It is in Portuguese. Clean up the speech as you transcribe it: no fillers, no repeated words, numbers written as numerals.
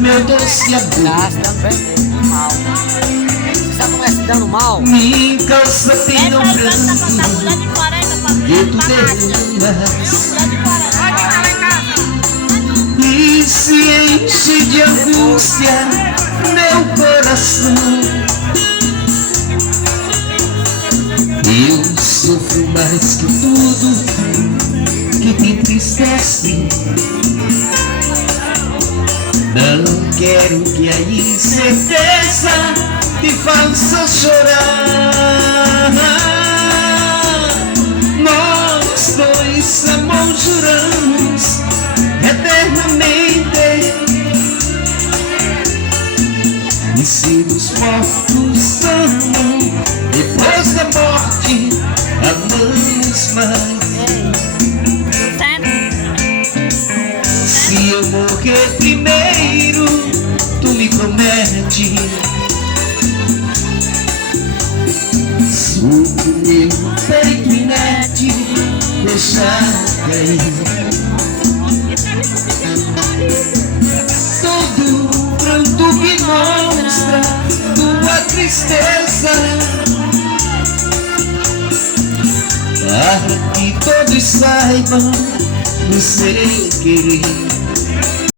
meu doce amor. Tá se dando bem mal. Você sabe como é se dando mal? Me calça tem um branco Mulher de 40 pra que tu barraca. derramas Mulher de 40. e se enche de angústia meu coração. Eu sofro mais que tudo que te entristece. Não quero que a incerteza te faça chorar. Nós dois, amor, juramos eternamente e se os mortos amam, depois da morte amamos mais. Se eu morrer primeiro, tu me promete sobre o meu peito inerte deixar cair todo pranto que mostra tua tristeza, para que todos saibam do seu querer.